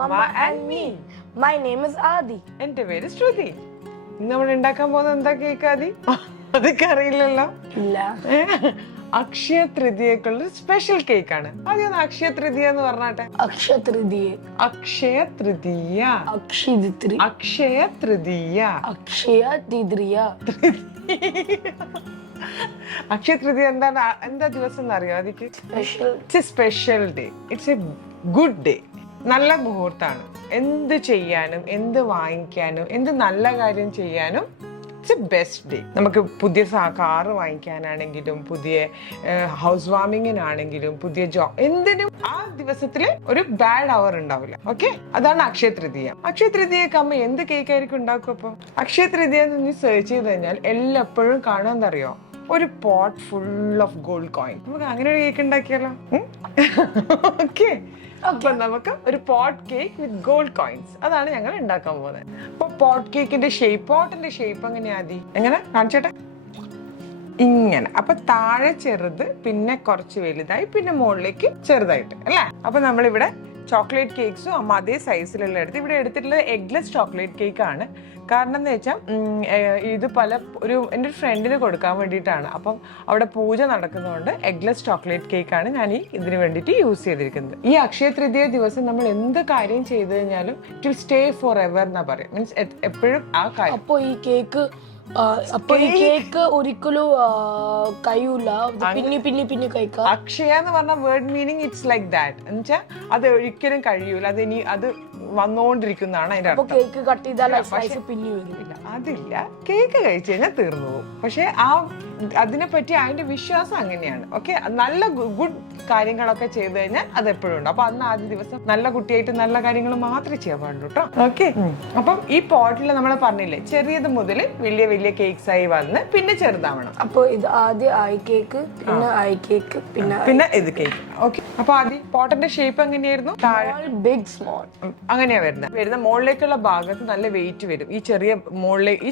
Mama and me. My name is Adi. എന്റെ പേര് ശ്രുതി. ഇന്ന് നമ്മൾ ഉണ്ടാക്കാൻ പോകുന്നത് എന്താ കേക്ക് ആദി? അതൊക്കെ അറിയില്ലല്ലോ. ഇല്ല. അക്ഷയ തൃതീയക്കുള്ള സ്പെഷ്യൽ കേക്ക് ആണ്. ആദ്യം അക്ഷയ തൃതീയ എന്ന് പറഞ്ഞാട്ടെ. അക്ഷയ തൃതീയ. അക്ഷയ തൃതീയ. അക്ഷയ തൃതീയ. അക്ഷയ തൃതീയ എന്താ ദിവസം എന്ന് അറിയോ അതിക്ക്? Special day. It's A good day. നല്ല മുഹൂർത്താണ്. എന്ത് ചെയ്യാനും എന്ത് വാങ്ങിക്കാനും എന്ത് നല്ല കാര്യം ചെയ്യാനും ഇറ്റ്സ് എ ബെസ്റ്റ് ഡേ. നമുക്ക് പുതിയ കാറ് വാങ്ങിക്കാനാണെങ്കിലും പുതിയ ഹൗസ് വാമിങ്ങിനാണെങ്കിലും പുതിയ ജോബ് എന്തിനും ആ ദിവസത്തില് ഒരു ബാഡ് അവർ ഉണ്ടാവില്ല. ഓക്കെ, അതാണ് അക്ഷയ തൃതീയ. അക്ഷയ തൃതീയൊക്കെ അമ്മ എന്ത് കേക്ക് ആയിരിക്കും ഉണ്ടാക്കും? അപ്പൊ അക്ഷയ തൃതീയ എന്ന് സെർച്ച് ചെയ്ത് കഴിഞ്ഞാൽ എപ്പോഴും കാണാന്നറിയോ, ഒരു pot full of gold coin. നമുക്ക് അങ്ങനെ ഒരു കേക്ക് ഉണ്ടാക്കിയാലോ? ഓക്കെ, അപ്പൊ നമുക്ക് ഒരു പോട്ട് കേക്ക് വിത്ത് ഗോൾഡ് കോയിൻസ് അതാണ് ഞങ്ങൾ ഉണ്ടാക്കാൻ പോകുന്നത്. അപ്പൊ പോട്ടിന്റെ ഷേപ്പ് എങ്ങനെയാ? എങ്ങനെ കാണിച്ചേട്ടെ? ഇങ്ങനെ. അപ്പൊ താഴെ ചെറുത്, പിന്നെ കുറച്ച് വലുതായി, പിന്നെ മുകളിലേക്ക് ചെറുതായിട്ട് അല്ലേ? അപ്പൊ നമ്മളിവിടെ ചോക്ലേറ്റ് കേക്ക്സും അമ്മ അതേ സൈസിലുള്ള ഇവിടെ എടുത്തിട്ടുള്ളത് എഗ്ലെസ് ചോക്ലേറ്റ് കേക്ക് ആണ്. കാരണം എന്ന് വെച്ചാൽ ഇത് എൻ്റെ ഒരു ഫ്രണ്ടിന് കൊടുക്കാൻ വേണ്ടിയിട്ടാണ്. അപ്പം അവിടെ പൂജ നടക്കുന്നതുകൊണ്ട് എഗ്ലെസ് ചോക്ലേറ്റ് കേക്ക് ആണ് ഞാൻ ഇതിന് വേണ്ടിയിട്ട് യൂസ് ചെയ്തിരിക്കുന്നത്. ഈ അക്ഷയ തൃതീയ ദിവസം നമ്മൾ എന്ത് കാര്യം ചെയ്തു കഴിഞ്ഞാലും it will stay for ever എന്നാ പറയും. മീൻസ് എപ്പോഴും ആ കാര്യം. അപ്പൊ ഈ കേക്ക് ഒരിക്കലും കഴിയൂല, പിന്നെ കഴിക്കാം. അക്ഷയ എന്ന് പറഞ്ഞ word meaning it's like that. എന്നുവെച്ചാൽ അത് ഒരിക്കലും കഴിയൂല, അത് വന്നോണ്ടിരിക്കുന്നതാണ് അതിന്റെ അർത്ഥം. കേക്ക് കട്ട് ചെയ്താൽ അതില്ല, കേക്ക് കഴിച്ചു കഴിഞ്ഞാൽ തീർന്നു പോകും. പക്ഷെ അതിനെ പറ്റി അതിന്റെ വിശ്വാസം അങ്ങനെയാണ്. ഓക്കെ, നല്ല ഗുഡ് കാര്യങ്ങളൊക്കെ ചെയ്തു കഴിഞ്ഞാൽ അത് എപ്പോഴും ഉണ്ട്. അപ്പൊ അന്ന് ആദ്യ ദിവസം നല്ല കുട്ടിയായിട്ട് നല്ല കാര്യങ്ങൾ മാത്രമേ ചെയ്യാൻ പാടുള്ളൂ കേട്ടോ. ഓക്കെ, അപ്പം ഈ പോട്ടിൽ നമ്മൾ പറഞ്ഞില്ലേ, ചെറിയത് മുതൽ വലിയ വലിയ കേക്ക്സ് ആയി വന്ന് പിന്നെ ചെറുതാവണം. അപ്പൊ ഇത് ആദ്യം ഐ കേക്ക്, പിന്നെ ഐ കേക്ക്, പിന്നെ ഇത് കേക്ക്. ഓക്കെ, അപ്പൊ ആദ്യം പോട്ടിന്റെ ഷേപ്പ് എങ്ങനെയായിരുന്നു? ബിഗ് സ്മോൾ അങ്ങനെയാ വരുന്ന മുകളിലേക്കുള്ള ഭാഗത്ത് നല്ല വെയിറ്റ് വരും. ഈ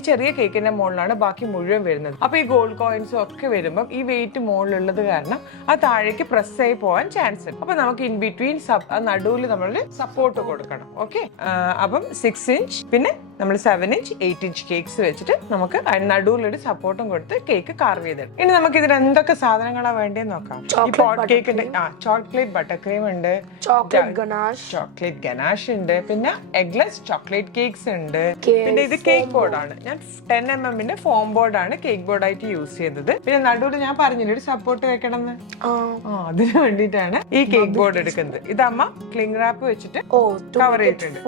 ചെറിയ കേക്കിന്റെ മുകളിലാണ് ബാക്കി മുഴുവൻ വരുന്നത്. അപ്പൊ ഈ ഗോൾഡ് കോയിൻസും ഒക്കെ വരുമ്പോൾ ഈ വെയിറ്റ് മുകളിലുള്ളത് കാരണം ആ താഴേക്ക് പ്രസ് ആയി പോകാൻ ചാൻസ് ഉണ്ട്. അപ്പൊ നമുക്ക് ഇൻ ബിറ്റ്വീൻ നടുവിൽ നമ്മൾ സപ്പോർട്ട് കൊടുക്കണം. ഓക്കെ, അപ്പം 6 ഇഞ്ച് പിന്നെ നമ്മൾ 7 ഇഞ്ച് 8 ഇഞ്ച് കേക്ക്സ് വെച്ചിട്ട് നമുക്ക് നടുവിലൊരു സപ്പോർട്ടും കൊടുത്ത് കേക്ക് കാർവ് ചെയ്തിടും. ഇനി നമുക്ക് ഇതിന് എന്തൊക്കെ സാധനങ്ങളാണ് വേണ്ടതെന്ന് നോക്കാം. ഈ പോട്ട് കേക്കിന്റെ ചോക്ലേറ്റ് ബട്ടർ ക്രീം ഉണ്ട്, ചോക്ലേറ്റ് ഗനാഷ് ഉണ്ട്, പിന്നെ എഗ്ലെസ് ചോക്ലേറ്റ് കേക്ക്സ് ഉണ്ട്, പിന്നെ ഇത് കേക്ക് ബോർഡാണ്. ഞാൻ 10mm ഫോം ബോർഡാണ് കേക്ക് ബോർഡായിട്ട് യൂസ് ചെയ്തത്. പിന്നെ നടുവിൽ ഞാൻ പറഞ്ഞില്ല ഒരു സപ്പോർട്ട് വെക്കണം എന്ന്, അതിന് വേണ്ടിയിട്ടാണ് ഈ കേക്ക് ബോർഡ് എടുക്കുന്നത്. ഇത് അമ്മ ക്ലിംഗ് റാപ്പ് വെച്ചിട്ട് കവർ ചെയ്തിട്ടുണ്ട്.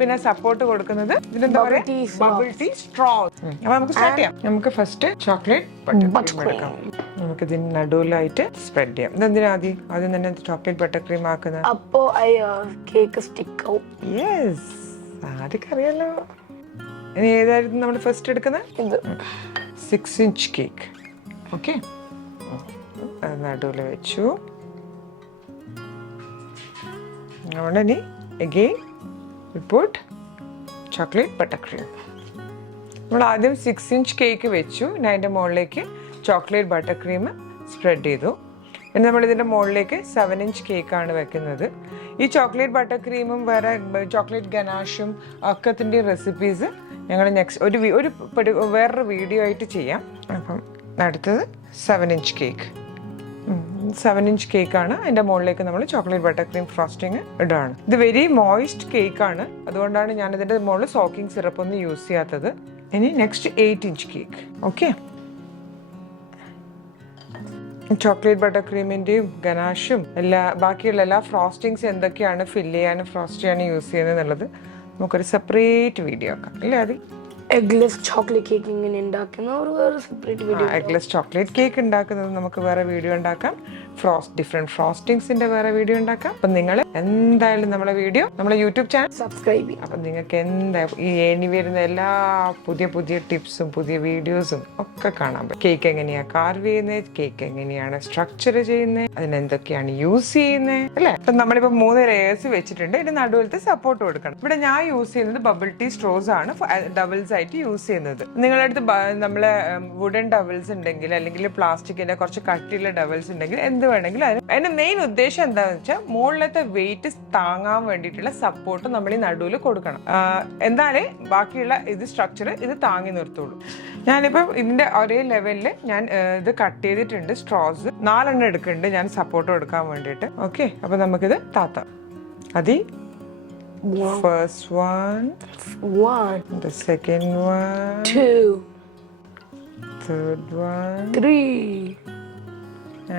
പിന്നെ സപ്പോർട്ട് കൊടുക്കുന്നത് ഇതിനെന്താ പറയാ, ബബിൾ ടീ സ്ട്രോ. അപ്പൊ നമുക്ക് സ്റ്റാർട്ട് ചെയ്യാം. നമുക്ക് ഫസ്റ്റ് ചോക്ലേറ്റ് ബട്ടർ ക്രീം എടുക്കാം. നമുക്ക് ഇതിന് നടുവിലായിട്ട് സ്പ്രെഡ് ചെയ്യാം. ഇതെന്തിനാ ആദ്യം തന്നെ ചോക്ലേറ്റ് ബട്ടർ ക്രീം ആക്കുന്നത്? അപ്പോ കേക്ക് സ്റ്റിക്ക് ആവും. യെസ്, ആദ്യമൊക്കെ അറിയാലോ. ഇനി ഏതായിരുന്നു നമ്മൾ ഫസ്റ്റ് എടുക്കുന്നത്? 6 ഇഞ്ച് കേക്ക്. ഓക്കെ, നടുവിൽ വെച്ചു. അവിടെ ഇനി again we put chocolate butter cream. നമ്മൾ ആദ്യം 6 ഇഞ്ച് കേക്ക് വെച്ചു. ഞാൻ അതിൻ്റെ മുകളിലേക്ക് ചോക്ലേറ്റ് ബട്ടർ ക്രീം സ്പ്രെഡ് ചെയ്തു. പിന്നെ നമ്മൾ ഇതിൻ്റെ മുകളിലേക്ക് 7 ഇഞ്ച് കേക്കാണ് വെക്കുന്നത്. ഈ ചോക്ലേറ്റ് ബട്ടർ ക്രീമും വേറെ ചോക്ലേറ്റ് ഗനാഷും ഒക്കത്തിൻ്റെ റെസിപ്പീസ് ഞങ്ങൾ വേറൊരു വീഡിയോ ആയിട്ട് ചെയ്യാം. അപ്പം അടുത്തത് 7 ഇഞ്ച് കേക്ക്. 7 ഇഞ്ച് കേക്കാണ്. അതിൻ്റെ മുകളിലേക്ക് നമ്മൾ ചോക്ലേറ്റ് ബട്ടർ ക്രീം ഫ്രോസ്റ്റിംഗ് ഇടാണ്. ഇത് വെരി മോയിസ്റ്റ് കേക്കാണ്, അതുകൊണ്ടാണ് ഞാൻ ഇതിൻ്റെ മുകളിൽ സോക്കിംഗ് സിറപ്പ് ഒന്നും യൂസ് ചെയ്യാത്തത്. ഇനി next 8 inch cake. Okay, chocolate butter ക്രീമിൻ്റെയും ഗനാഷും ബാക്കിയുള്ള എല്ലാ ഫ്രോസ്റ്റിങ്സ് എന്തൊക്കെയാണ് ഫില്ല് ചെയ്യാനും ഫ്രോസ്റ്റ് ചെയ്യാനും യൂസ് ചെയ്യുന്നത് എന്നുള്ളത് നമുക്കൊരു സെപ്പറേറ്റ് വീഡിയോ ആക്കാം അല്ലേ? അത് എഗ്ലെസ് ചോക്ലേറ്റ് കേക്ക് ഇങ്ങനെ ഉണ്ടാക്കുന്ന ഒരു separate video. Eggless chocolate cake ഉണ്ടാക്കുന്നത് നമുക്ക് വേറെ വീഡിയോ ഉണ്ടാക്കാം. ഡിഫറെന്റ് ഫ്രോസ്റ്റിങ്സിന്റെ വേറെ വീഡിയോ ഉണ്ടാക്കാം. അപ്പം നിങ്ങൾ എന്തായാലും നമ്മളെ യൂട്യൂബ് ചാനൽ സബ്സ്ക്രൈബ് ചെയ്യും. അപ്പം നിങ്ങൾക്ക് എന്തായാലും ഈ എണ്ണി വരുന്ന എല്ലാ പുതിയ ടിപ്സും പുതിയ വീഡിയോസും ഒക്കെ കാണാൻ പറ്റും. കേക്ക് എങ്ങനെയാണ് കാർവ് ചെയ്യുന്നത്, കേക്ക് എങ്ങനെയാണ് സ്ട്രക്ചർ ചെയ്യുന്നത്, അതിനെന്തൊക്കെയാണ് യൂസ് ചെയ്യുന്നത് അല്ലേ? അപ്പം നമ്മളിപ്പോൾ 3 ലെയേഴ്സ് വെച്ചിട്ടുണ്ട്. ഇതിന്റെ നടുവിലത്തെ സപ്പോർട്ട് കൊടുക്കണം. ഇവിടെ ഞാൻ യൂസ് ചെയ്യുന്നത് ബബിൾ ടീ സ്ട്രോസ് ആണ് ഡബിൾസ് ആയിട്ട് യൂസ് ചെയ്യുന്നത്. നിങ്ങളുടെ അടുത്ത് നമ്മളെ വുഡൻ ഡബിൾസ് ഉണ്ടെങ്കിൽ അല്ലെങ്കിൽ പ്ലാസ്റ്റിക്കിന്റെ കുറച്ച് കട്ടിയുള്ള ഡബിൾസ് ഉണ്ടെങ്കിൽ എന്ത് വേണമെങ്കിൽ അതിന്റെ മെയിൻ ഉദ്ദേശം എന്താണെന്ന് വെച്ചാൽ മുകളിലത്തെ വെയിറ്റ് താങ്ങാൻ വേണ്ടിയിട്ടുള്ള സപ്പോർട്ട് നമ്മൾ ഈ നടുവിൽ കൊടുക്കണം. എന്നാലേ ബാക്കിയുള്ള ഇത് സ്ട്രക്ചർ ഇത് താങ്ങി നിർത്തുള്ളൂ. ഞാനിപ്പം ഇതിന്റെ ഒരേ ലെവലിൽ ഞാൻ ഇത് കട്ട് ചെയ്തിട്ടുണ്ട്. സ്ട്രോസ് 4 എണ്ണം എടുക്കുന്നുണ്ട് ഞാൻ സപ്പോർട്ട് കൊടുക്കാൻ വേണ്ടിയിട്ട്. ഓക്കെ, അപ്പൊ നമുക്കിത് താത്താം. അതി first one, the second one, 2, third one, 3,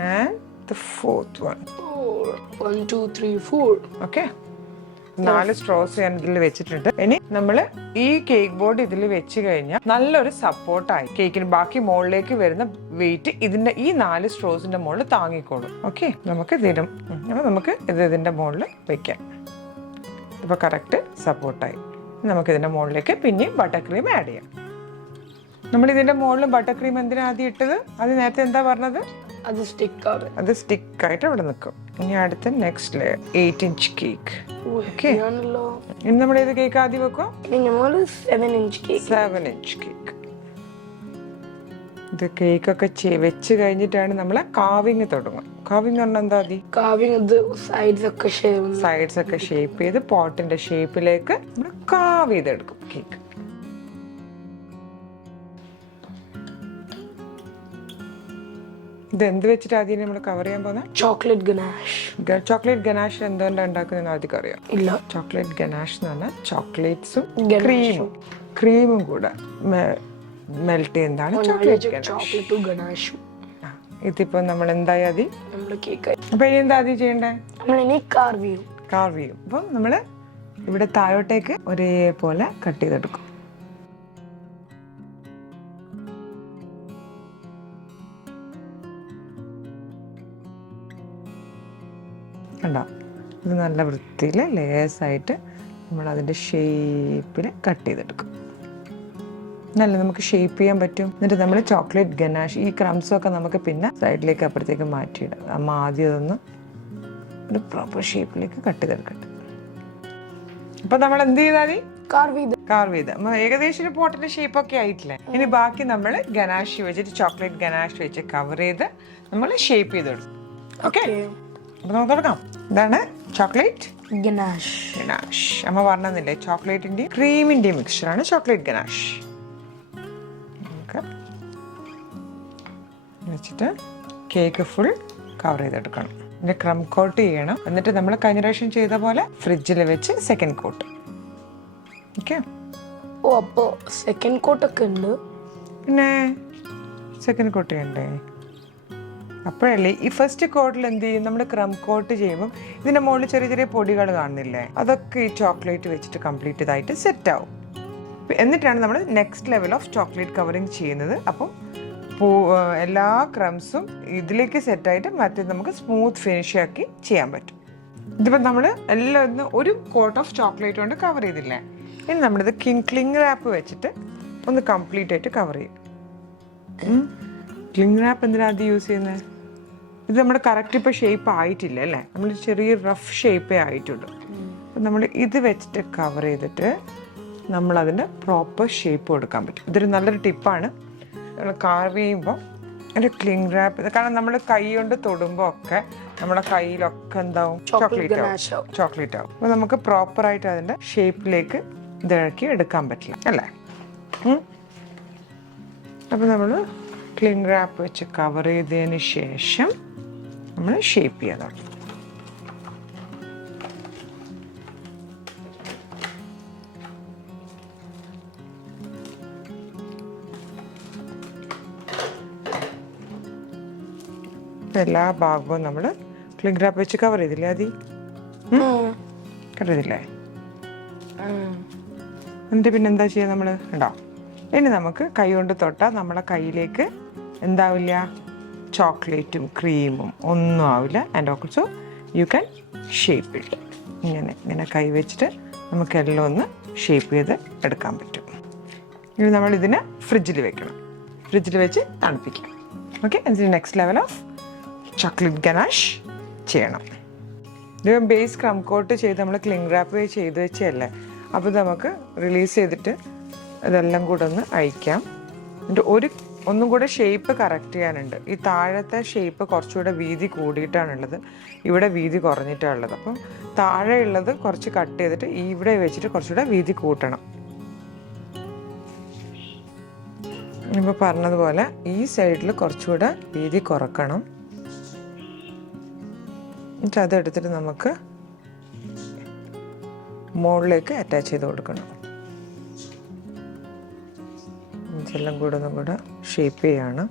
and the fourth one. 4. 1, 2, 3, 4. Okay, 4 Straus ഞാൻ ഇതിൽ വെച്ചിട്ടുണ്ട്. ഇനി നമ്മൾ ഈ കേക്ക് ബോർഡ് ഇതിൽ വെച്ച് കഴിഞ്ഞാൽ നല്ലൊരു സപ്പോർട്ടായി കേക്കിന് ബാക്കി മുകളിലേക്ക് വരുന്ന വെയിറ്റ് ഇതിന്റെ ഈ 4 സ്ട്രോസിന്റെ മുകളിൽ താങ്ങിക്കോളും. ഓക്കെ, നമുക്ക് ഇതിന്റെ മുകളിൽ വെക്കാം. ഇപ്പൊ കറക്റ്റ് സപ്പോർട്ടായി. നമുക്ക് ഇതിന്റെ മുകളിലേക്ക് പിന്നെയും ബട്ടർ ക്രീം ആഡ് ചെയ്യാം. നമ്മൾ ഇതിന്റെ മുകളിൽ ബട്ടർ ക്രീം എന്തിനാ ആദ്യം ഇട്ടത്? അത് നേരത്തെ എന്താ പറഞ്ഞത്? അത് സ്റ്റിക്കായിട്ട് അവിടെ നിൽക്കും. ഇനി അടുത്ത next layer 8 inch cake. Okay, ഇനി നമ്മൾ ഏത് കേക്ക് ആദ്യം വെക്കുക? 7 ഇഞ്ച് കേക്ക്. 7 inch cake. ഇത് കേക്കൊക്കെ വെച്ച് കഴിഞ്ഞിട്ടാണ് നമ്മൾ കാവിങ് തുടങ്ങും. കാവിങ് പറഞ്ഞാൽ എന്താ? സൈഡ്സ് ഒക്കെ ഷേപ്പ് ചെയ്ത് പോട്ടിന്റെ ഷേപ്പിലേക്ക് നമ്മൾ കാവ് ചെയ്തെടുക്കും കേക്ക്. ഇത് എന്ത് വെച്ചിട്ട് ആദ്യം നമ്മൾ കവർ ചെയ്യാൻ പോകുന്നത്? Chocolate ganache. ചോക്ലേറ്റ് ഗനാഷ് എന്തുകൊണ്ടാണ് ഉണ്ടാക്കുന്നത് ആദ്യം അറിയാം? ഇല്ല. ചോക്ലേറ്റ് ഗനാഷ് എന്ന് പറഞ്ഞാൽ ചോക്ലേറ്റ്സും ക്രീമും കൂടെ മെൽറ്റ് ചെയ്യുന്നതാണ് ചോക്ലേറ്റ് ഗനാഷ്. ഇതിപ്പോ നമ്മൾ എന്തായാതി അപ്പൊ ഇനി എന്താ ആദ്യം ചെയ്യണ്ടേ? കാർവ് ചെയ്യും. അപ്പൊ നമ്മള് ഇവിടെ താഴോട്ടേക്ക് ഒരേപോലെ കട്ട് ചെയ്തെടുക്കും. കണ്ടോ? ഇത് നല്ല വൃത്തിയിൽ ലേയേഴ്സ് ആയിട്ട് നമ്മൾ അതിന്റെ ഷേപ്പിൽ കട്ട് ചെയ്തെടുക്കും. നല്ല നമുക്ക് ഷേപ്പ് ചെയ്യാൻ പറ്റും. എന്നിട്ട് നമ്മൾ ചോക്ലേറ്റ് ഗനാഷ് ഈ ക്രംസൊക്കെ നമുക്ക് പിന്നെ സൈഡിലേക്ക് അപ്പുറത്തേക്ക് മാറ്റിയിടാം. അമ്മ ആദ്യം അതൊന്ന് ഒരു പ്രോപ്പർ ഷേപ്പിലേക്ക് കട്ട് ചെയ്തെടുക്കട്ടെ. അപ്പൊ നമ്മൾ എന്ത് ചെയ്താൽ കാർവ് ചെയ്ത് ഏകദേശം ഒരു പോട്ടിന്റെ ഷേപ്പ് ഒക്കെ ആയിട്ടില്ലേ? ഇനി ബാക്കി നമ്മൾ ഗനാഷ് വെച്ചിട്ട് ചോക്ലേറ്റ് ഗനാഷ് വെച്ച് കവർ ചെയ്ത് നമ്മൾ ഷേപ്പ് ചെയ്തെടുക്കും. ഓക്കെ, അപ്പൊ നമുക്ക് തുടങ്ങാം. ഇതാണ് ചോക്ലേറ്റ് ഗനാഷ്. അമ്മ പറഞ്ഞില്ലേ, ചോക്ലേറ്റിന്റെയും ക്രീമിന്റെയും മിക്സ്ചറാണ് ചോക്ലേറ്റ് ഗനാഷ്. വെച്ചിട്ട് കേക്ക് ഫുൾ കവർ ചെയ്തെടുക്കണം. പിന്നെ ക്രം കോട്ട് ചെയ്യണം. എന്നിട്ട് നമ്മൾ കഴിഞ്ഞ പ്രാവശ്യം ചെയ്ത പോലെ ഫ്രിഡ്ജിൽ വെച്ച് സെക്കൻഡ് കോട്ട്. ഓക്കെ, അപ്പോ സെക്കൻഡ് കോട്ട് ഒക്കെ ഉണ്ട്. പിന്നെ സെക്കൻഡ് കോട്ട് ചെയ്യണ്ടേ? അപ്പോഴല്ലേ ഈ ഫസ്റ്റ് കോട്ടിൽ എന്ത് ചെയ്യും? നമ്മൾ ക്രം കോട്ട് ചെയ്യുമ്പോൾ ഇതിന്റെ മുകളിൽ ചെറിയ ചെറിയ പൊടികൾ കാണുന്നില്ലേ? അതൊക്കെ ഈ ചോക്ലേറ്റ് വെച്ചിട്ട് കംപ്ലീറ്റ് ഇതായിട്ട് സെറ്റ് ആവും. എന്നിട്ടാണ് നമ്മൾ next level of chocolate covering ചെയ്യുന്നത്. അപ്പം എല്ലാ ക്രംസും ഇതിലേക്ക് സെറ്റായിട്ട് മറ്റേ നമുക്ക് സ്മൂത്ത് ഫിനിഷ് ആക്കി ചെയ്യാൻ പറ്റും. ഇതിപ്പോൾ നമ്മൾ എല്ലാം ഒരു കോട്ട് ഓഫ് ചോക്ലേറ്റ് കൊണ്ട് കവർ ചെയ്തില്ലേ? ഇനി നമ്മളിത് ക്ലിങ് റാപ്പ് വെച്ചിട്ട് ഒന്ന് കംപ്ലീറ്റ് ആയിട്ട് കവർ ചെയ്യും. ക്ലിങ് റാപ്പ് എന്തിനാ ആദ്യം യൂസ് ചെയ്യുന്നത്? ഇത് നമ്മുടെ കറക്റ്റ് ഇപ്പോൾ ഷേപ്പ് ആയിട്ടില്ല അല്ലേ? നമ്മൾ ചെറിയ റഫ് ഷേപ്പേ ആയിട്ടുള്ളൂ. അപ്പം നമ്മൾ ഇത് വെച്ചിട്ട് കവർ ചെയ്തിട്ട് നമ്മളതിൻ്റെ പ്രോപ്പർ ഷേപ്പ് കൊടുക്കാൻ പറ്റും. ഇതൊരു നല്ലൊരു ടിപ്പാണ്. നമ്മൾ കാർവ് ചെയ്യുമ്പോൾ ഒരു ക്ലിങ് റാപ്പ്, കാരണം നമ്മൾ കൈ കൊണ്ട് തൊടുമ്പോൾ ഒക്കെ നമ്മുടെ കയ്യിലൊക്കെ എന്താവും? ചോക്ലേറ്റ് ആവും. അപ്പോൾ നമുക്ക് പ്രോപ്പറായിട്ട് അതിൻ്റെ ഷേപ്പിലേക്ക് ഇതിളക്കി എടുക്കാൻ പറ്റില്ല അല്ലേ? അപ്പോൾ നമ്മൾ ക്ലിങ് റാപ്പ് വെച്ച് കവർ ചെയ്തതിന് ശേഷം നമ്മൾ ഷേപ്പ് ചെയ്യാതാണ്. എല്ലാ ഭാഗവും നമ്മൾ ക്ലിങ് റാപ്പ് വെച്ച് കവർ ചെയ്തില്ലേ? കവർ ചെയ്തില്ലേ? എന്നിട്ട് പിന്നെ എന്താ ചെയ്യുക നമ്മൾ? ഉണ്ടോ? ഇനി നമുക്ക് കൈ കൊണ്ട് തൊട്ടാൽ നമ്മളെ കയ്യിലേക്ക് എന്താവില്ല? ചോക്ലേറ്റും ക്രീമും ഒന്നും ആവില്ല. And also you can shape ഇട്ട് ഇങ്ങനെ കൈ വെച്ചിട്ട് നമുക്കെല്ലാം ഒന്ന് ഷേപ്പ് ചെയ്ത് എടുക്കാൻ പറ്റും. ഇനി നമ്മൾ ഇതിനെ ഫ്രിഡ്ജിൽ വെക്കണം. ഫ്രിഡ്ജിൽ വെച്ച് തണുപ്പിക്കാം. ഓക്കെ, എന്നിട്ട് next level of chocolate ganache ചെയ്യണം. ഇത് ബേസ് ക്രം കോട്ട് ചെയ്ത് നമ്മൾ ക്ലിങ് റാപ്പ് ചെയ്ത് വെച്ചല്ലേ? അപ്പോൾ നമുക്ക് റിലീസ് ചെയ്തിട്ട് ഇതെല്ലാം കൂടെ ഒന്ന് അഴിക്കാം. എന്നിട്ട് ഒരു ഒന്നും കൂടെ ഷേപ്പ് കറക്റ്റ് ചെയ്യാനുണ്ട്. ഈ താഴത്തെ ഷേപ്പ് കുറച്ചുകൂടെ വീതി കൂടിയിട്ടാണുള്ളത്, ഇവിടെ വീതി കുറഞ്ഞിട്ടാണുള്ളത്. അപ്പം താഴെയുള്ളത് കുറച്ച് കട്ട് ചെയ്തിട്ട് ഇവിടെ വെച്ചിട്ട് കുറച്ചുകൂടെ വീതി കൂട്ടണം. ഇപ്പോൾ പറഞ്ഞതുപോലെ ഈ സൈഡിൽ കുറച്ചുകൂടെ വീതി കുറക്കണം. എന്നിട്ട് അതെടുത്തിട്ട് നമുക്ക് മുകളിലേക്ക് അറ്റാച്ച് ചെയ്ത് കൊടുക്കണം. എല്ലാം കൂടെ ഒന്നും കൂടെ ഷേപ്പ് ചെയ്യാണ്.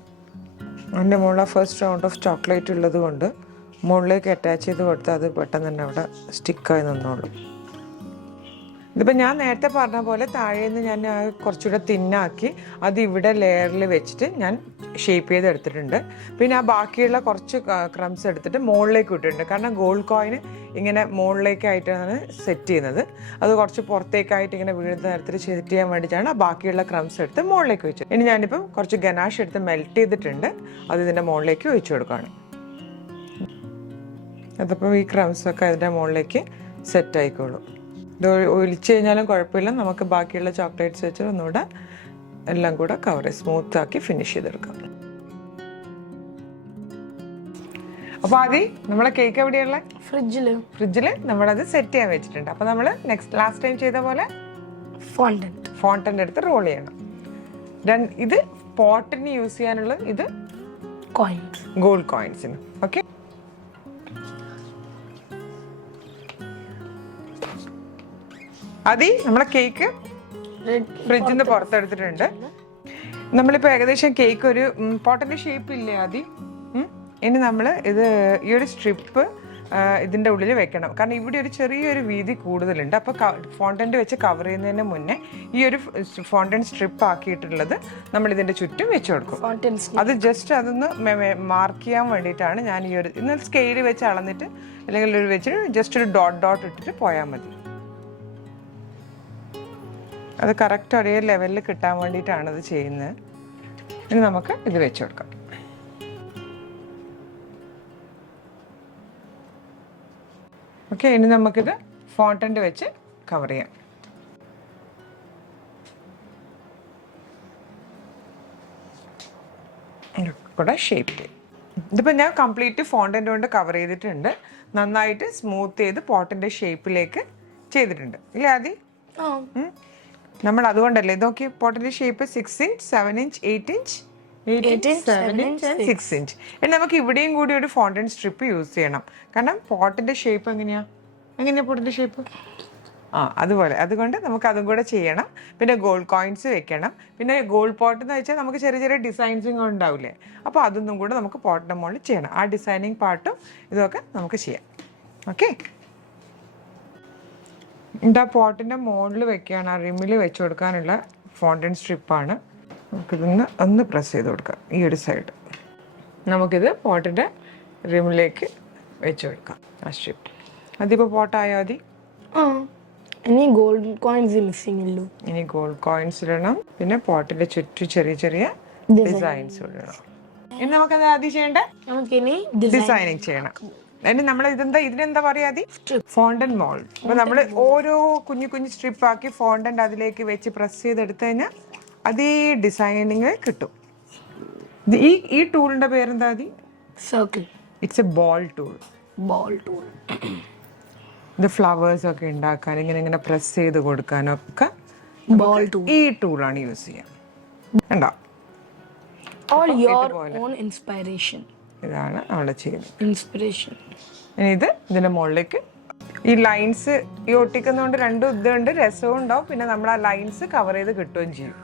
അതിൻ്റെ മുകളിൽ ഫസ്റ്റ് റൗണ്ട് ഓഫ് ചോക്ലേറ്റ് ഉള്ളത് കൊണ്ട് മുകളിലേക്ക് അറ്റാച്ച് ചെയ്ത് കൊടുത്താൽ അത് പെട്ടെന്ന് തന്നെ അവിടെ സ്റ്റിക്കായി നിന്നോളും. ഇതിപ്പോൾ ഞാൻ നേരത്തെ പറഞ്ഞ പോലെ താഴേന്ന് ഞാൻ കുറച്ചുകൂടെ തിന്നാക്കി അത് ഇവിടെ ലെയറിൽ വെച്ചിട്ട് ഞാൻ ഷേപ്പ് ചെയ്ത് എടുത്തിട്ടുണ്ട്. പിന്നെ ആ ബാക്കിയുള്ള കുറച്ച് ക്രംസ് എടുത്തിട്ട് മുകളിലേക്ക് ഇട്ടിട്ടുണ്ട്. കാരണം ഗോൾഡ് കോയിന് ഇങ്ങനെ മുകളിലേക്കായിട്ടാണ് സെറ്റ് ചെയ്യുന്നത്. അത് കുറച്ച് പുറത്തേക്കായിട്ട് ഇങ്ങനെ വീഴുന്ന തരത്തിൽ സെറ്റ് ചെയ്യാൻ വേണ്ടിയിട്ടാണ് ആ ബാക്കിയുള്ള ക്രംസ് എടുത്ത് മുകളിലേക്ക് വെച്ചത്. ഇനി ഞാനിപ്പം കുറച്ച് ഗനാഷ് എടുത്ത് മെൽറ്റ് ചെയ്തിട്ടുണ്ട്, അത് ഇതിൻ്റെ മുകളിലേക്ക് ഒഴിച്ചു കൊടുക്കുകയാണ്. അതപ്പം ഈ ക്രംസൊക്കെ അതിൻ്റെ മുകളിലേക്ക് സെറ്റ് ആയിക്കോളും. ഇത് ഒലിച്ചു കഴിഞ്ഞാലും കുഴപ്പമില്ല, നമുക്ക് ബാക്കിയുള്ള ചോക്ലേറ്റ്സ് വെച്ച് ഒന്നുകൂടെ എല്ലാം കൂടെ കവർ സ്മൂത്താക്കി ഫിനിഷ് ചെയ്തെടുക്കാം. അപ്പോൾ ആദ്യം നമ്മളെ കേക്ക് എവിടെയുള്ള ഫ്രിഡ്ജിൽ നമ്മളത് സെറ്റ് ചെയ്യാൻ വെച്ചിട്ടുണ്ട്. അപ്പോൾ നമ്മൾ ലാസ്റ്റ് ടൈം ചെയ്ത പോലെ ഫോണ്ടന്റ് എടുത്ത് റോൾ ചെയ്യണം. ഇത് പോട്ടിന് യൂസ് ചെയ്യാനുള്ള, ഇത് ഗോൾഡ് കോയിൻസിന്. ഓക്കെ, ആദ്യം നമ്മളെ കേക്ക് ഫ്രിഡ്ജിൽ നിന്ന് പുറത്തെടുത്തിട്ടുണ്ട്. നമ്മളിപ്പോൾ ഏകദേശം കേക്ക് ഒരു പോട്ടിൻ്റെ ഷേപ്പ് ഇല്ലേ ആദ്യം. ഇനി നമ്മൾ ഇത് ഈ ഒരു സ്ട്രിപ്പ് ഇതിൻ്റെ ഉള്ളിൽ വെക്കണം. കാരണം ഇവിടെ ഒരു ചെറിയൊരു വീതി കൂടുതലുണ്ട്. അപ്പോൾ ഫോണ്ടന്റ് വെച്ച് കവർ ചെയ്യുന്നതിന് മുന്നേ ഈ ഒരു ഫോണ്ടന്റ് സ്ട്രിപ്പ് ആക്കിയിട്ടുള്ളത് നമ്മൾ ഇതിൻ്റെ ചുറ്റും വെച്ച് കൊടുക്കും. അത് ജസ്റ്റ് അതൊന്ന് മാർക്ക് ചെയ്യാൻ വേണ്ടിയിട്ടാണ് ഞാൻ ഈ ഒരു ഇന്ന് സ്കെയിൽ വെച്ച് അളന്നിട്ട് അല്ലെങ്കിൽ ഒരു വെച്ചിട്ട് ജസ്റ്റ് ഒരു ഡോട്ട് ഇട്ടിട്ട് പോയാൽ മതി. അത് കറക്റ്റ് ഒരേ ലെവലിൽ കിട്ടാൻ വേണ്ടിയിട്ടാണ് ഇത് ചെയ്യുന്നത്. ഇനി നമുക്ക് ഇത് വെച്ച് കൊടുക്കാം. ഓക്കെ, ഇനി നമുക്കിത് ഫോണ്ടന്റ് വെച്ച് കവർ ചെയ്യാം. കൂടെ ഷേപ്പ് ചെയ്യും. ഇതിപ്പോൾ ഞാൻ കംപ്ലീറ്റ് ഫോണ്ടന്റ് കൊണ്ട് കവർ ചെയ്തിട്ടുണ്ട്. നന്നായിട്ട് സ്മൂത്ത് ചെയ്ത് പോട്ടിൻ്റെ ഷേപ്പിലേക്ക് ചെയ്തിട്ടുണ്ട് ഇല്ലേ ആദ്യം? നമ്മൾ അതുകൊണ്ടല്ലേ ഇത് നോക്കി, പോട്ടിൻ്റെ shape 6 inch, 7 inch, 8 inch, 7 inch and 6 inch. ഇനി നമുക്ക് ഇവിടെയും കൂടി ഒരു ഫോണ്ടന്റ് സ്ട്രിപ്പ് യൂസ് ചെയ്യണം. കാരണം പോട്ടിൻ്റെ ഷേപ്പ് എങ്ങനെയാ പോട്ടിൻ്റെ ഷേപ്പ് അതുപോലെ, അതുകൊണ്ട് നമുക്ക് അതും കൂടെ ചെയ്യണം. പിന്നെ ഗോൾഡ് കോയിൻസ് വെക്കണം. പിന്നെ ഗോൾഡ് പോട്ട് എന്ന് വെച്ചാൽ നമുക്ക് ചെറിയ ചെറിയ ഡിസൈൻസും ഉണ്ടാവില്ലേ, അപ്പോൾ അതൊന്നും കൂടെ നമുക്ക് പോട്ടിൻ്റെ മുകളിൽ ചെയ്യണം. ആ ഡിസൈനിങ് പാർട്ടും ഇതൊക്കെ നമുക്ക് ചെയ്യാം. ഓക്കെ, ഇതിൻ്റെ പോട്ടിൻ്റെ മുകളിൽ വെക്കുകയാണ്, ആ റിമിൽ വെച്ച് കൊടുക്കാനുള്ള ഫോണ്ടന്റ് സ്ട്രിപ്പാണ്. നമുക്കിതൊന്ന് ഒന്ന് പ്രസ് ചെയ്ത് കൊടുക്കാം. ഈ ഒരു സൈഡ് നമുക്കിത് പോട്ടിൻ്റെ റിമിലേക്ക് വെച്ച് കൊടുക്കാം ആ സ്ട്രിപ്പ്. അതിപ്പോൾ പോട്ടായാൽ മതി. ഇനി ഗോൾഡ് കോയിൻസ് മിസ്സിംഗ് ഇല്ലു. ഇനി ഗോൾഡ് കോയിൻസ് ഇടണം. പിന്നെ പോട്ടിൻ്റെ ചുറ്റും ചെറിയ ചെറിയ ഡിസൈൻസ് ഇടണം. ഇനി നമുക്കത് ആദ്യം ചെയ്യേണ്ട, നമുക്കിനി ഡിസൈനിങ് ചെയ്യണം. അതിന് നമ്മൾ ഇതിനെന്താ പറയാ, ഫോണ്ടന്റ് മോൾഡ്. അപ്പൊ നമ്മൾ ഓരോ കുഞ്ഞു കുഞ്ഞു സ്ട്രിപ്പ് ആക്കി ഫോണ്ടന്റ് അതിലേക്ക് വെച്ച് പ്രസ് ചെയ്തെടുത്തു കഴിഞ്ഞാൽ അതേ ഡിസൈനിങ് കിട്ടും. ഈ ടൂളിന്റെ പേരെന്താ? Circle. It's A ball tool. ഇത് ഫ്ലവേഴ്സ് ഒക്കെ ഉണ്ടാക്കാൻ ഇങ്ങനെ പ്രസ് ചെയ്ത് കൊടുക്കാനൊക്കെ ഈ ടൂളാണ് യൂസ് ചെയ്യാൻ. ഉണ്ടോ? ഇതാണ് അവിടെ ചെയ്യുന്നത്. ഇതിന്റെ മുകളിലേക്ക് ഈ ലൈൻസ് ഈ ഒട്ടിക്കുന്നതുകൊണ്ട് രണ്ടും ഇതുണ്ട്, രസവും ഉണ്ടാവും. പിന്നെ നമ്മൾ ആ ലൈൻസ് കവർ ചെയ്ത് കിട്ടുകയും ചെയ്യും.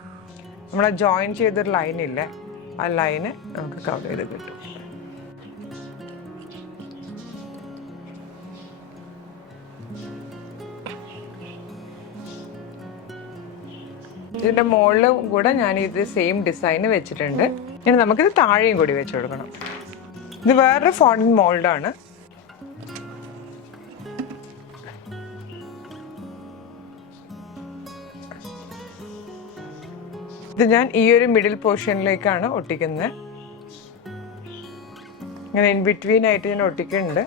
നമ്മൾ ജോയിൻ ചെയ്തൊരു ലൈനില്ലേ, ആ ലൈന് നമുക്ക് കവർ ചെയ്ത് കിട്ടും. ഇതിന്റെ മുകളിലും കൂടെ ഞാൻ ഇത് സെയിം ഡിസൈൻ വെച്ചിട്ടുണ്ട്. ഇനി നമുക്കിത് താഴെയും കൂടി വെച്ച് കൊടുക്കണം. ഇത് വേറൊരു ഫോണ്ടന്റ് മോൾഡാണ്. ഇത് ഞാൻ ഈ ഒരു മിഡിൽ പോർഷനിലേക്കാണ് ഒട്ടിക്കുന്നത്. ഇങ്ങനെ ഇൻ ബിറ്റ്വീൻ ആയിട്ട് ഞാൻ ഒട്ടിക്കുന്നുണ്ട്.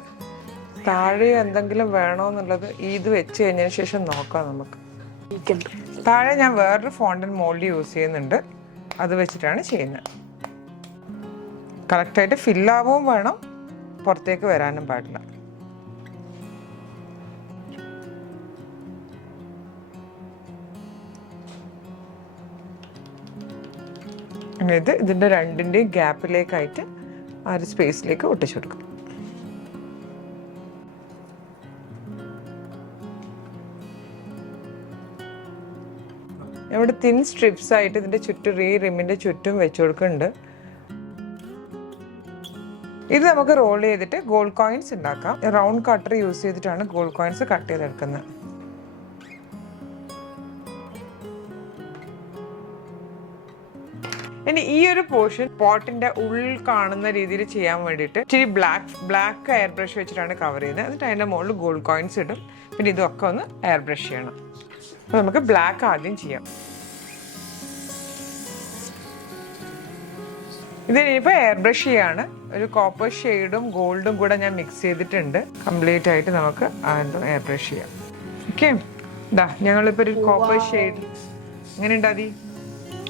താഴെ എന്തെങ്കിലും വേണോന്നുള്ളത് ഇത് വെച്ച് കഴിഞ്ഞതിന് ശേഷം നോക്കാം നമുക്ക്. താഴെ ഞാൻ വേറൊരു ഫോണ്ടന്റ് മോൾഡ് യൂസ് ചെയ്യുന്നുണ്ട്, അത് വെച്ചിട്ടാണ് ചെയ്യുന്നത്. കറക്റ്റായിട്ട് ഫില്ലാവും വേണം, പുറത്തേക്ക് വരാനും പാടില്ല. ഇത് ഇതിൻ്റെ രണ്ടിൻ്റെയും ഗ്യാപ്പിലേക്കായിട്ട് ആ ഒരു സ്പേസിലേക്ക് ഒട്ടിച്ചു കൊടുക്കും. ഇവിടെ തിൻ സ്ട്രിപ്സ് ആയിട്ട് ഇതിൻ്റെ ചുറ്റും റിമ്മിൻ്റെ ചുറ്റും വെച്ച് കൊടുക്കുന്നുണ്ട്. ഇത് നമുക്ക് റോൾ ചെയ്തിട്ട് ഗോൾഡ് കോയിൻസ് ഉണ്ടാക്കാം. റൗണ്ട് കട്ടർ യൂസ് ചെയ്തിട്ടാണ് ഗോൾഡ് കോയിൻസ് കട്ട് ചെയ്തെടുക്കുന്നത്. ഇനി ഈ ഒരു പോർഷൻ പോട്ടിന്റെ ഉള്ളിൽ കാണുന്ന രീതിയിൽ ചെയ്യാൻ വേണ്ടിയിട്ട് ഇച്ചിരി ബ്ലാക്ക് എയർ ബ്രഷ് വെച്ചിട്ടാണ് കവർ ചെയ്യുന്നത്. എന്നിട്ട് അതിൻ്റെ മുകളിൽ ഗോൾഡ് കോയിൻസ് ഇടും. പിന്നെ ഇതൊക്കെ ഒന്ന് എയർ ബ്രഷ് ചെയ്യണം. അപ്പോൾ നമുക്ക് ബ്ലാക്ക് ആദ്യം ചെയ്യാം. ഇത് ഇനിയിപ്പോൾ എയർ ബ്രഷ് ചെയ്യാണ്. ഒരു കോപ്പർ ഷെയ്ഡും ഗോൾഡും കൂടെ ഞാൻ മിക്സ് ചെയ്തിട്ടുണ്ട്. കംപ്ലീറ്റ് ആയിട്ട് നമുക്ക് എയർ ബ്രഷ് ചെയ്യാം. ഓക്കെ, ഇതാ ഞങ്ങളിപ്പോൾ ഒരു കോപ്പർ ഷെയ്ഡ് എങ്ങനെ ഉണ്ടാതി?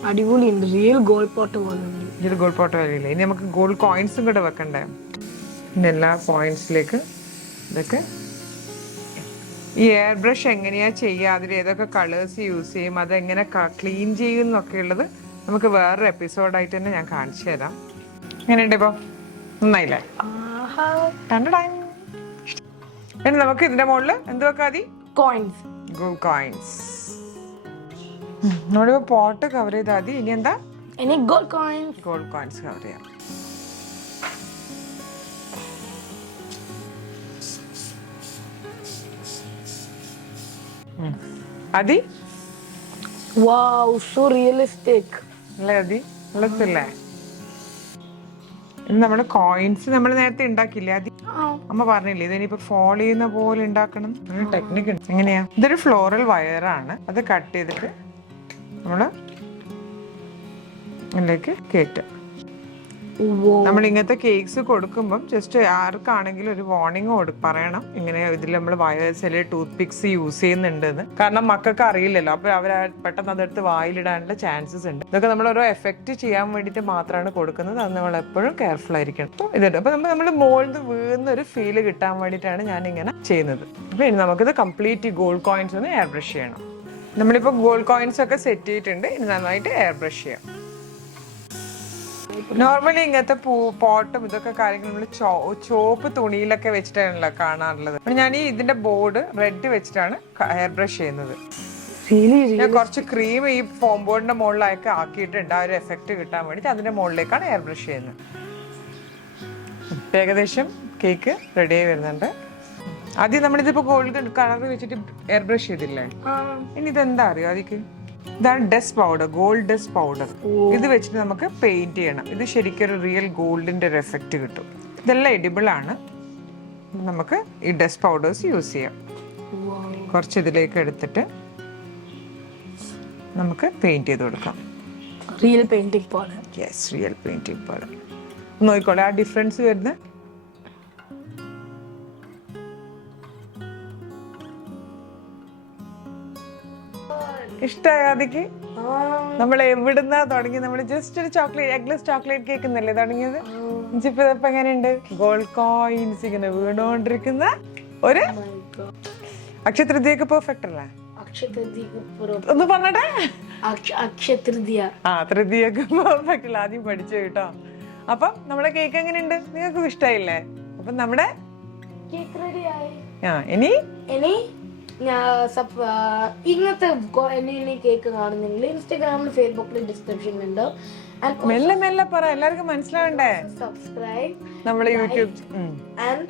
അടിപൊളിയുണ്ട്. റിയൽ ഗോൾഡ് പോട്ട് പോലെ. ഇത് ഗോൾഡ് പോട്ട് വരില്ലേ? ഇനി നമുക്ക് ഗോൾഡ് കോയിൻസും കൂടെ വെക്കണ്ടേ? പിന്നെ എല്ലാ പോയിന്റ്സിലേക്ക് ഇതൊക്കെ ഈ എയർ ബ്രഷ് എങ്ങനെയാ ചെയ്യുക, അതിൽ ഏതൊക്കെ കളേഴ്സ് യൂസ് ചെയ്യും, അതെങ്ങനെ ക്ലീൻ ചെയ്യും എന്നൊക്കെ ഉള്ളത് നമുക്ക് വേറൊരു എപ്പിസോഡായിട്ട് തന്നെ ഞാൻ കാണിച്ചു തരാം. എങ്ങനെയുണ്ട് ഇപ്പോൾ? നന്നായില്ലേ? ഇനി നമുക്ക് ഇതിന്റെ മുകളിൽ എന്ത് വെക്കാതി? കോയിൻസ്. Gold coins. നമ്മളിപ്പോ പോട്ട് കവർ ചെയ്താൽ മതി. ഇനി എന്താ? ഇനി gold coins. Gold coins cover ചെയ്യാം. അതി വൗ, സോ റിയലിസ്റ്റിക് അല്ലേ? അതി നല്ലതല്ലേ? ഇത് നമ്മുടെ കോയിൻസ് നമ്മൾ നേരത്തെ ഉണ്ടാക്കില്ലേ? അതി അമ്മ പറഞ്ഞില്ലേ ഇതിനിപ്പോ ഫോൾ ചെയ്യുന്ന പോലെ ഉണ്ടാക്കണം. ടെക്നിക്ക് ഉണ്ട്. എങ്ങനെയാ? ഇതൊരു ഫ്ലോറൽ വയറാണ്. അത് കട്ട് ചെയ്തിട്ട് നമ്മള് ഇതിലേക്ക് കയറ്റും. നമ്മൾ ഇങ്ങനത്തെ കേക്ക്സ് കൊടുക്കുമ്പം ജസ്റ്റ് ആർക്കാണെങ്കിലും ഒരു വാർണിംഗ് പറയണം, ഇങ്ങനെ ഇതിൽ നമ്മൾ വയേഴ്സിൽ ടൂത്ത് പിക്സ് യൂസ് ചെയ്യുന്നുണ്ടെന്ന്. കാരണം മക്കൾക്ക് അറിയില്ലല്ലോ, അപ്പൊ അവർ പെട്ടെന്ന് അതെടുത്ത് വായിലിടാനുള്ള ചാൻസസ് ഉണ്ട്. ഇതൊക്കെ നമ്മൾ ഓരോ എഫക്റ്റ് ചെയ്യാൻ വേണ്ടിയിട്ട് മാത്രമാണ് കൊടുക്കുന്നത്. അത് നമ്മൾ എപ്പോഴും കെയർഫുൾ ആയിരിക്കണം. അപ്പോൾ ഇതുണ്ട്. അപ്പൊ നമ്മൾ മോളിൽ വീഴുന്ന ഒരു ഫീല് കിട്ടാൻ വേണ്ടിയിട്ടാണ് ഞാൻ ഇങ്ങനെ ചെയ്യുന്നത്. അപ്പൊ ഇനി നമുക്കിത് കംപ്ലീറ്റ് ഗോൾഡ് കോയിൻസ് ഒന്ന് എയർ ബ്രഷ് ചെയ്യണം. നമ്മളിപ്പോൾ ഗോൾഡ് കോയിൻസ് ഒക്കെ സെറ്റ് ചെയ്തിട്ടുണ്ട്. ഇനി നന്നായിട്ട് എയർ ബ്രഷ് ചെയ്യാം. നോർമലി ഇങ്ങനത്തെ പോട്ടും ഇതൊക്കെ കാര്യങ്ങൾ നമ്മൾ ചോപ്പ് തുണിയിലൊക്കെ വെച്ചിട്ടാണല്ലോ കാണാറുള്ളത്. ഞാൻ ഈ ഇതിന്റെ ബോർഡ് റെഡ് വെച്ചിട്ടാണ് എയർ ബ്രഷ് ചെയ്യുന്നത്. ഞാൻ കുറച്ച് ക്രീം ഈ ഫോം ബോർഡിന്റെ മുകളിലൊക്കെ ആക്കിയിട്ടുണ്ട്, ആ ഒരു എഫക്റ്റ് കിട്ടാൻ വേണ്ടിയിട്ട്. അതിന്റെ മുകളിലേക്കാണ് എയർ ബ്രഷ് ചെയ്യുന്നത്. ഏകദേശം കേക്ക് റെഡി ആയി വരുന്നുണ്ട്. ആദ്യം നമ്മളിതിപ്പോ ഗോൾഡ് കളർ വെച്ചിട്ട് എയർ ബ്രഷ് ചെയ്തില്ലേ? ഇനി ഇതെന്താ അറിയോ? അതിക്ക് ഇതാണ് dust powder, gold dust powder. ഇത് വെച്ചിട്ട് നമുക്ക് പെയിന്റ് ചെയ്യണം. ഇത് ശരിക്കും ഒരു റിയൽ ഗോൾഡിന്റെ ഒരു എഫക്റ്റ് കിട്ടും. ഇതെല്ലാം എഡിബിൾ ആണ്. നമുക്ക് ഈ ഡസ്റ്റ് പൗഡേഴ്സ് യൂസ് ചെയ്യാം. കുറച്ച് ഇതിലേക്ക് എടുത്തിട്ട് നമുക്ക് പെയിന്റ് ചെയ്ത് കൊടുക്കാം. റിയൽ പെയിന്റിംഗ് പോലെ. യെസ്, റിയൽ പെയിന്റിംഗ് പോലെ. നോക്കിക്കോളെ ആ ഡിഫറൻസ് വരുന്നത്. ഇഷ്ടമായ അതിക്ക്? നമ്മൾ എവിടുന്നാ തുടങ്ങി? നമ്മൾ ജസ്റ്റ് ഒരു ചോക്ലേറ്റ് എഗ്ലെസ് ചോക്ലേറ്റ് കേക്ക് എന്നല്ലേ തുടങ്ങിയത്? ഇപ്പൊ എങ്ങനെയുണ്ട്? ഗോൾഡ് കോയിൻസ് ഇങ്ങനെ വീണോണ്ടിരിക്കുന്ന ഒരു അക്ഷയതൃതീയക്ക് പെർഫെക്റ്റ് അല്ലേ? ഒന്ന് പറഞ്ഞേ. തൃതീയക്ക് പെർഫെക്റ്റ് അല്ല, ആദ്യം പഠിച്ചു കേട്ടോ. അപ്പം നമ്മുടെ കേക്ക് എങ്ങനെയുണ്ട്? നിങ്ങൾക്ക് ഇഷ്ടമായില്ലേ? അപ്പൊ നമ്മുടെ ഇനി ഇങ്ങനത്തെ കേക്ക് കാണുന്നെങ്കിൽ ഇൻസ്റ്റാഗ്രാമിലും ഫേസ്ബുക്കിലും ഡിസ്ക്രിപ്ഷനിലുണ്ട്. മെല്ലെ മെല്ലെ പറ, എല്ലാവർക്കും മനസ്സിലാവണ്ടേ? സബ്സ്ക്രൈബ് നമ്മുടെ YouTube and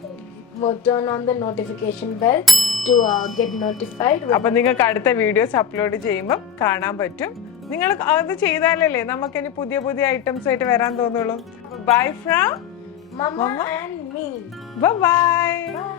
turn on the notification bell to get notified. അപ്പൊ നിങ്ങൾക്ക് അടുത്ത വീഡിയോസ് അപ്ലോഡ് ചെയ്യുമ്പോൾ കാണാൻ പറ്റും. നിങ്ങൾ അത് ചെയ്താലല്ലേ നമുക്ക് ഇനി പുതിയ പുതിയ ഐറ്റംസ് ആയിട്ട് വരാൻ തോന്നുള്ളൂ. Bye from Mama and me. Bye bye.